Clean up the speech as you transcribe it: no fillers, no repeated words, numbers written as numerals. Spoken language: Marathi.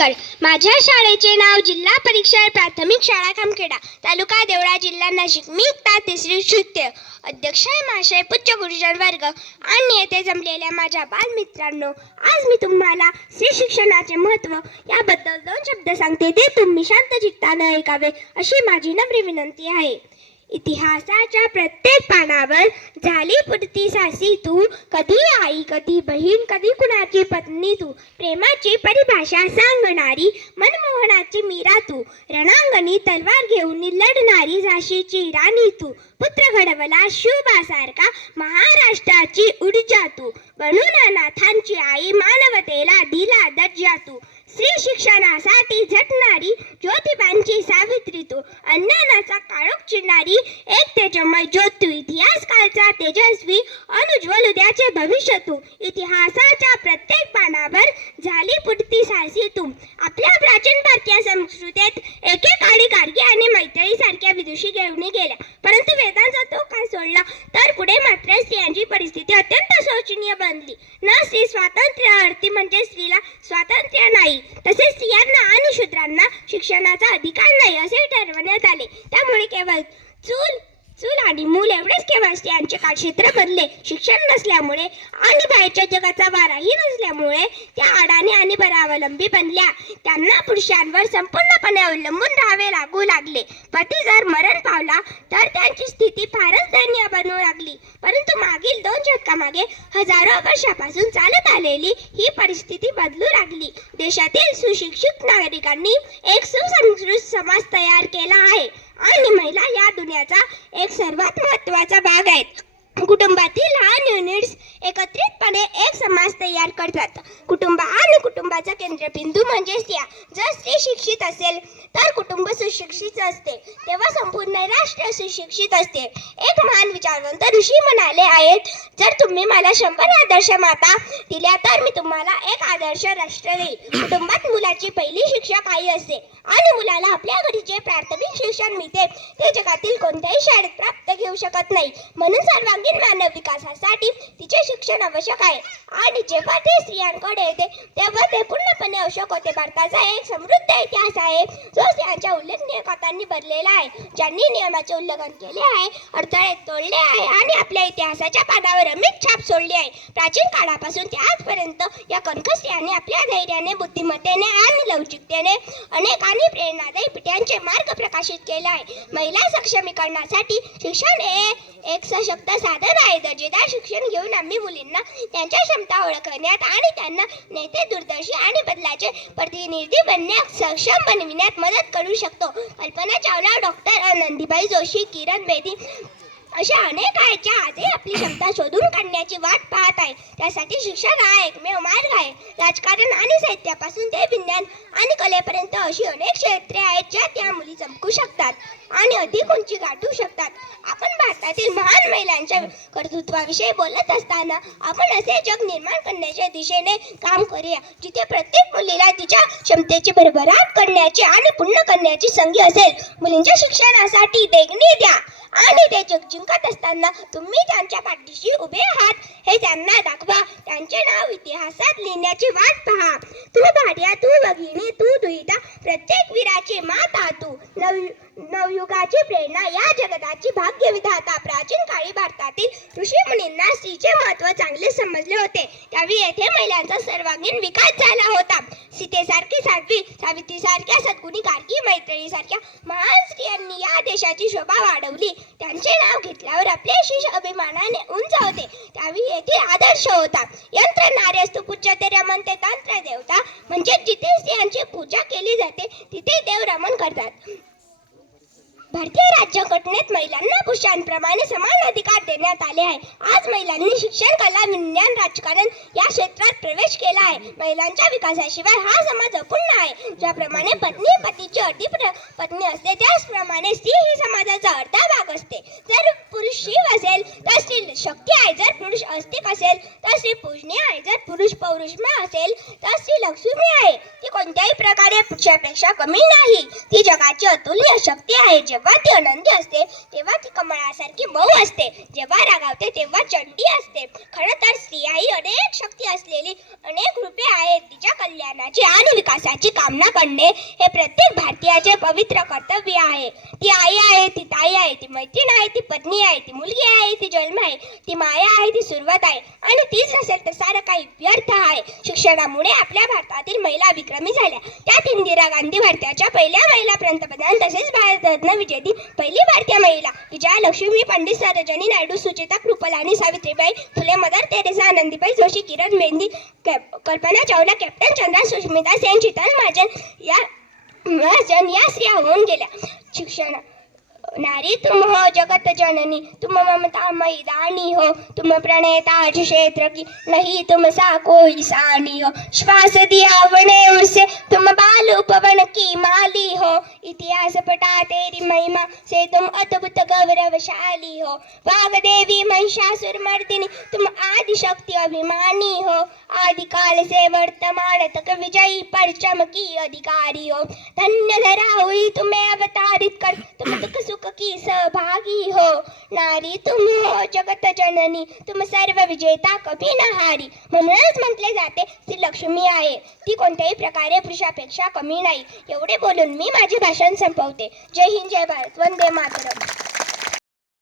नमस्कार. माझ्या शाळेचे नाव जिल्हा परिषद प्राथमिक शाळा खामखेडा, तालुका देवळा, जिल्हा नाशिक. मी इयत्ता तिसरी शिकते. अध्यक्ष महाशय, पूज्य गुरुजन वर्ग आणि येथे जमलेल्या माझ्या बालमित्रांनो, आज मी तुम्हाला स्त्री शिक्षणाचे महत्त्व याबद्दल 2 शब्द सांगते. ते तुम्ही शांत चित्ताने ऐकावे अशी माझी नम्र विनंती आहे. इतिहासाच्या प्रत्येक पानावर झाली पुरती सासी तू, कधी आई कधी बहीण कधी कुणाची पत्नी तू, प्रेमाची परिभाषा सांगणारी मनमोहनाची मीरा तू, रणांगणी तलवार घेऊन लढणारी झाशीची राणी तू, पुत्र घडवला शुभासारखा महाराष्ट्राची ऊर्जा तू, बनून अनाथांची आई मानवतेला दिला दर्जा तू, स्त्री शिक्षणासाठी झटणारी ज्योतिबांची सावित्री तू, अज्ञानाचा काळोख चिरणारी एक तेजमय ज्योत तू, इतिहास काळचा तेजस्वी अनुज्वल उद्याचे भविष्य तू, इतिहासाच्या प्रत्येक पानावर झाली पुरती सासी तू. आपल्या प्राचीन भारतीय संस्कृतीत एकेकाळी गार्गी आणि मैत्रेयी सारख्या विदुषी घेऊन गेल्या, परंतु वेदांचा तो काय सोडला तर पुढे मात्र स्त्रियांची परिस्थिती अत्यंत शोचनीय बनली. न स्त्री स्वातंत्र्य अर्थी म्हणजे स्त्रीला स्वातंत्र्य नाही, तसेच स्त्रियांना आणि शूद्रांना शिक्षणाचा अधिकार नाही असे ठरवण्यात आले. त्यामुळे केवळ चूल आणि मूल एवढेच केवळ स्त्रियांचे कार्यक्षेत्र बनले. शिक्षण नसल्यामुळे आणि बाहेरच्या जगाचा वाराही नसल्यामुळे त्या अडाणी आणि परावलंबी बनल्या. त्यांना पुरुषांवर संपूर्णपणे अवलंबून राहावे लागू लागले. पती जर मरण पावला तर त्यांची स्थिती फारच दयनीय बनू लागली. परंतु मागील 2 शतकामागे हजारो वर्षापासून चालत आलेली ही परिस्थिती बदलू लागली. देशातील सुशिक्षित नागरिकांनी एक सुसंस्कृत समाज तयार केला आहे आणि महिला या दुनियाचा एक सर्वात महत्त्वाचा भाग आहेत. कुटुंबातील लहान युनिट्स एकत्रितपणे एक समाज तयार करतात. कुटुंब आणि कुटुंबाचा केंद्रबिंदू म्हणजे स्त्रिया. जर स्त्री शिक्षित असेल तर कुटुंब सुशिक्षित असते, तेव्हा संपूर्ण राष्ट्र सुशिक्षित असते. एक महान विचारवंत ऋषी म्हणाले आहेत, जर तुम्ही मला 100 आदर्श माता दिल्या तर मी तुम्हाला एक आदर्श राष्ट्र देईल. कुटुंबात मुलाची पहिली शिक्षा काही असते आणि मुलाला आपल्या घरी जे प्राथमिक शिक्षण मिळते ते जगातील कोणत्याही शाळेत प्राप्त घेऊ शकत नाही. म्हणून सर्वांगीण मानव विकासासाठी तिचे शिक्षण आवश्यक आहे आणि जेव्हा ते स्त्रियांकडे येते तेव्हा ते पूर्णपणे आवश्यक होते. भारताचा एक समृद्ध इतिहास आहे जो स्त्रियांच्या उल्लेखनीय कथांनी भरलेला आहे, ज्यांनी नियमाचे उल्लंघन केले आहे, अडथळे तोडले आहे आणि आपल्या इतिहासाच्या पानावर अमिट छाप सोडली आहे. प्राचीन काळापासून ते आजपर्यंत या कणखर स्त्रियांनी आपल्या धैर्याने, बुद्धिमत्तेने आणि लवचिकतेने अनेक आणि प्रेरणादायी पिढ्यांचे मार्ग प्रकाशित केले आहे. महिला सक्षमीकरणासाठी शिक्षण हे एक सशक्त साधन आहे. दर्जेदार शिक्षण घेऊन आम्ही मुलींना त्यांच्या क्षमता ओळखण्यात आणि त्यांना नेते, दूरदर्शी आणि बदलाचे प्रतिनिधी बनण्यास सक्षम बनविण्यात मदत करू शकतो. कल्पना चावला, डॉक्टर आनंदीबाई जोशी, किरण बेदी अशा अनेक आहेत ज्या आजही आपली क्षमता शोधून काढण्याची वाट पाहत आहे. त्यासाठी शिक्षण हा एकमेव मार्ग आहे. राजकारण आणि साहित्यापासून ते विज्ञान आणि कलेपर्यंत अशी अनेक क्षेत्रे आहेत ज्यात त्या मुली चमकू शकतात आणि अधिक उंची गाठू शकतात. आपण भारतातील महान महिलांच्या कर्तृत्वाविषयी बोलत असताना आपण असे जग निर्माण करण्याच्या दिशेने काम करूया जिथे प्रत्येक मुलीला तिच्या क्षमतेची भरभराट करण्याची आणि पूर्ण करण्याची संधी असेल. मुलींच्या शिक्षणासाठी देणगी द्या आणि ते जग जिंकत असताना तुम्ही त्यांच्या पाठीशी उभे आहात हे त्यांना दाखवा. त्यांचे नाव इतिहासात लिहिण्याची वाट पहा. तू भार्या, तू भगिनी, तू दुहिता, प्रत्येक वीराची माता तू, नवयुगाची प्रेरणा, या जगताची भाग्यविधाता. प्राचीन काळी भारतातील ऋषी मुनींना स्त्रीचे महत्त्व चांगले समजले होते. त्यावेळी येथे महिलांचा सर्वांगीण विकास झाला होता. सीतेसारखी साध्वी, सावित्रीसारख्या सद्गुणी, गार्गी, मैत्रेयी सारख्या महान स्त्रियांनी या देशाची शोभा वाढवली. त्यांचे नाव घेतल्यावर आपले शीश अभिमानाने उंच होते. त्यावेळी येथे आदर्श होता. यंत्र नार्यस्तु पूज्यते रमन्ते, तंत्र देवता म्हणजे जिथे स्त्रियांची पूजा केली जाते तिथे देव रमण करतात. भारतीय राज्यघटनेत महिलांना पुरुषांप्रमाणे समान अधिकार देण्यात आले आहे. आज महिलांनी शिक्षण, कला, विज्ञान, राजकारण या क्षेत्रात प्रवेश केला आहे. महिलांच्या विकासाशिवाय हा समाज अपूर्ण आहे. ज्याप्रमाणे पत्नी पतीची अर्धी पत्नी असते त्याचप्रमाणे स्त्री ही समाजाचा अर्धा भाग असते. जर पुरुष शिव असेल तर स्त्री शक्ती आहे, जर पुरुष अस्तिक असेल तर स्त्री पूजनीय आहे, जर पुरुष पौरुषमय असेल तर स्त्री लक्ष्मी आहे. ती कोणत्याही प्रकारे पुरुषापेक्षा कमी नाही. ती जगाची अतुल्य शक्ती आहे. जेव्हा ती आनंदी असते तेव्हा ती कमळासारखी मऊ असते, जेव्हा रागावते तेव्हा चंडी असते. खरं तर स्त्रिया ही अनेक शक्ती असलेली अनेक रूपे आहेत. तिच्या कल्याणाची आणि विकासाची सामना करणे हे प्रत्येक भारतीयाचे पवित्र कर्तव्य आहे. ती आई आहे, ती ताई आहे, ती मैत्रीण आहे, ती पत्नी आहे, ती मुलगी आहे, ती जन्म आहे, ती माया आहे, ती सुरुवात आहे आणि तीच नसेल तर सारं काही व्यर्थ आहे. शिक्षणामुळे आपल्या भारतातील महिला विक्रमी झाल्या. त्यात इंदिरा गांधी भारताच्या पहिल्या महिला पंतप्रधान तसेच भारतरत्न विजेती पहिली भारतीय महिला Vijayalakshmi, Pandit Sarojini Naidu, Suchita Kripalani, Savitribai Phule, mother Theresa, Anandibai Joshi, Kiran Bedi, Kalpana Chawla, captain Chandra, Sushmita Sen, Sheetal Mahajan या स्त्रिया होऊन गेल्या. शिक्षण नारी तुम हो जगत जननी, तुम ममता मैदानी हो, तुम प्रणेता क्षेत्र की नहीं तुम सा कोई सानी हो, श्वास दिया वने उसे तुम बालू पवन की माली हो, इतिहास पटा तेरी महिमा से तुम अद्भुत गौरवशाली हो, वाग्देवी महिषासुर मर्दिनी तुम आदि शक्ति अभिमानी हो, आदिकाल से वर्तमान तक विजयी परचम की अधिकारी हो, धन्य धरा हुई तुम्हें अवतारित कर तुम दुख सुख की सहभागी हो, नारी तुम हो जगत जननी, तुम सर्व विजेता कभी न हारी. म्हणूनच म्हटले जाते ती लक्ष्मी आहे, ती कोणत्याही प्रकारे पुरुषापेक्षा कमी नाही. एवढे बोलून मी माझे भाषण संपवते. जय हिंद, जय भारत, वंदे मातरम.